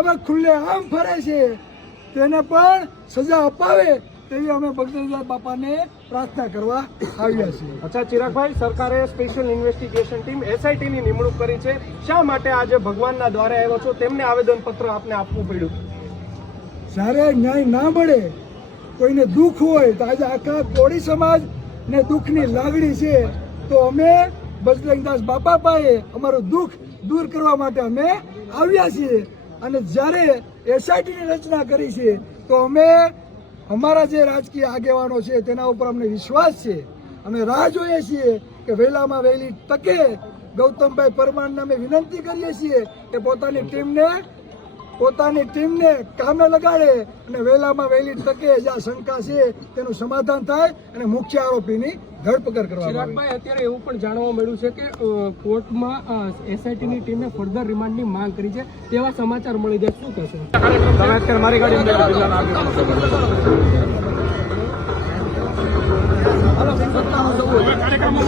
બાબા ખુલ્લે આમ ફરે છે તેને પણ સજા અપાવે તેવી અમે ભગતજીદાસ બાપાને પ્રાર્થના કરવા આવ્યા છીએ. અચ્છા ચિરાગભાઈ, સરકારે સ્પેશિયલ ઇન્વેસ્ટિગેશન ટીમ SIT ની નિમણૂક કરી છે. શા માટે આજે ભગવાનના દ્વારે આવ્યો છો, તેમને આવેદનપત્ર આપને આપવું પડ્યું? જ્યારે ન્યાય ના મળે, કોઈને દુઃખ હોય તો આજે આખા કોળી સમાજ ને દુઃખની લાગણી છે, તો અમે બજરંગદાસ બાપા પાસે અમારું દુઃખ દૂર કરવા માટે અમે આવ્યા છીએ. અને જ્યારે SIT ની રચના કરી છે તો અમે અમારા જે રાજકીય આગેવાનો છે તેના ઉપર અમને વિશ્વાસ છે. અમે રાહ જોઈએ છીએ કે વહેલામાં વહેલી તકે ગૌતમભાઈ પરમારને અમે વિનંતી કરીએ છીએ કે પોતાની ટીમને કામે લગાડે અને વહેલામાં વહેલી તકે જ્યાં શંકા છે તેનું સમાધાન થાય અને મુખ્ય આરોપીની ધરપકડ કરવામાં આવે. ચિરાગભાઈ, અત્યારે એવું પણ જાણવા મળ્યું છે કે કોર્ટમાં SIT ની ટીમે ફર્ધર રિમાન્ડની માંગ કરી છે, તેવા સમાચાર મળી જાય, શું કહેશો? તમે અત્યારે મારી ગાડી કાર્યક્રમમાં